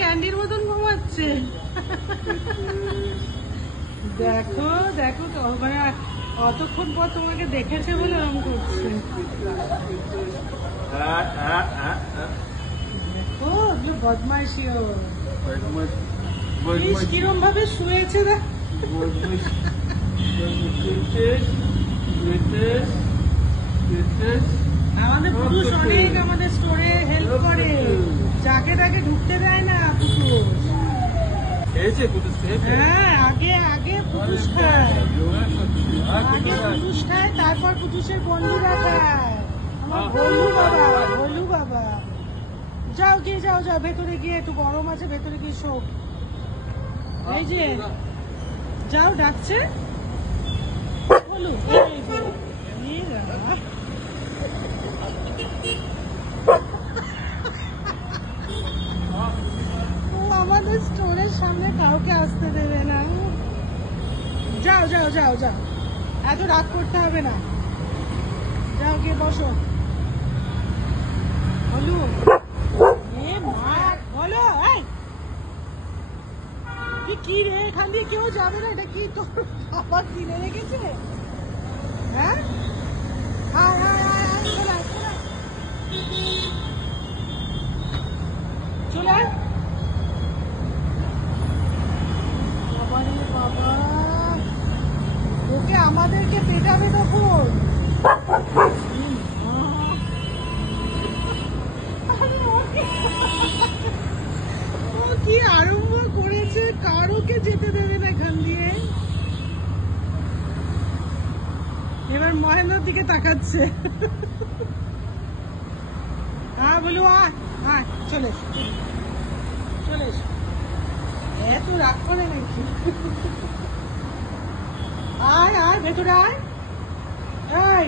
ক্যান্ডির মতন ঘুমাচ্ছে। দেখো দেখো, মানে অতক্ষণ পর তোমাকে দেখেছে বলে ওরকম করছে। দেখো বদমাইশিও কিরম ভাবে শুয়েছে। আমাদের পুরুষ অনেক আমাদের স্টোরে হেল্প করে, যাকে তাকে ঢুকতে দেয় না পুরুষ। হ্যাঁ, আগে আগে পুরুষ খায়, আগে পুরুষ খায়, তারপর পুরুষের বন্ধুরা খায়। আমার ভোলু বাবা, ভোলু বাবা। যাও গিয়ে যাও যাও, ভেতরে গিয়ে একটু গরম আছে, ভেতরে গিয়ে শোক। এই যে যাও, ডাকছে ভোলু। আমাদের স্টোরের সামনে কাউকে আসতে দেবে না। যাও যাও যাও যাও, এত রাগ করতে হবে না, যাও গিয়ে বসো। বলু এ মা, বলো কি রে, এখান দিয়ে কেউ যাবে না, এটা কি তোর বাবা কিনে রেখেছে? হ্যাঁ, চলে আয়। বাবা, ওকে আমাদেরকে পেটাবে তখন। ও কি আরম্ভ করেছে, কারোকে যেতে দেবে না এখান দিয়ে। এবার মহেন্দ্রর দিকে তাকাচ্ছে। হ্যাঁ বলু, আয় চলে এসো, চলে এসো। এত রাগ করে নাকি? আয় আয়, ভেতরে আয়। এই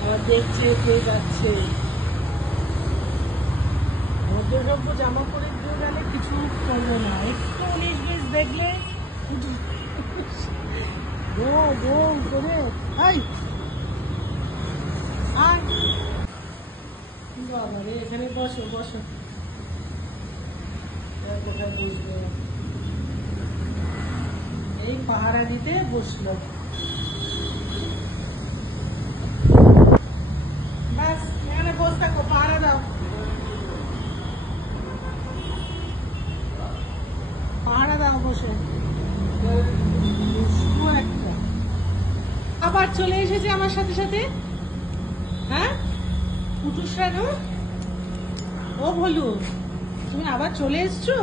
আবার দেখছে কে যাচ্ছে। ভদ্রসভ্য জামা পরে দিয়ে গেলে কিছু করবে না, একটু 19-20 দেখলে গো গো করে। এই আয় বাবা রে, এখানে বসো বসো। কোথায় বসবে? এই পাহারা দিতে বসলো। ব্যাস, এখানে বসে থাকো, পাহারা দাও, পাহারা দাও বসে। একটা আবার চলে এসেছে আমার সাথে সাথে। হ্যাঁ পুটুসরা গো, ও ভোলু, তুমি আবার চলে এসছো?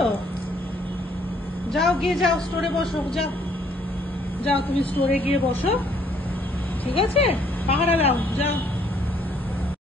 যাও গিয়ে যাও, স্টোরে বসো, যাও যাও, তুমি স্টোরে গিয়ে বসো, ঠিক আছে? পাহারা দাও, যাও।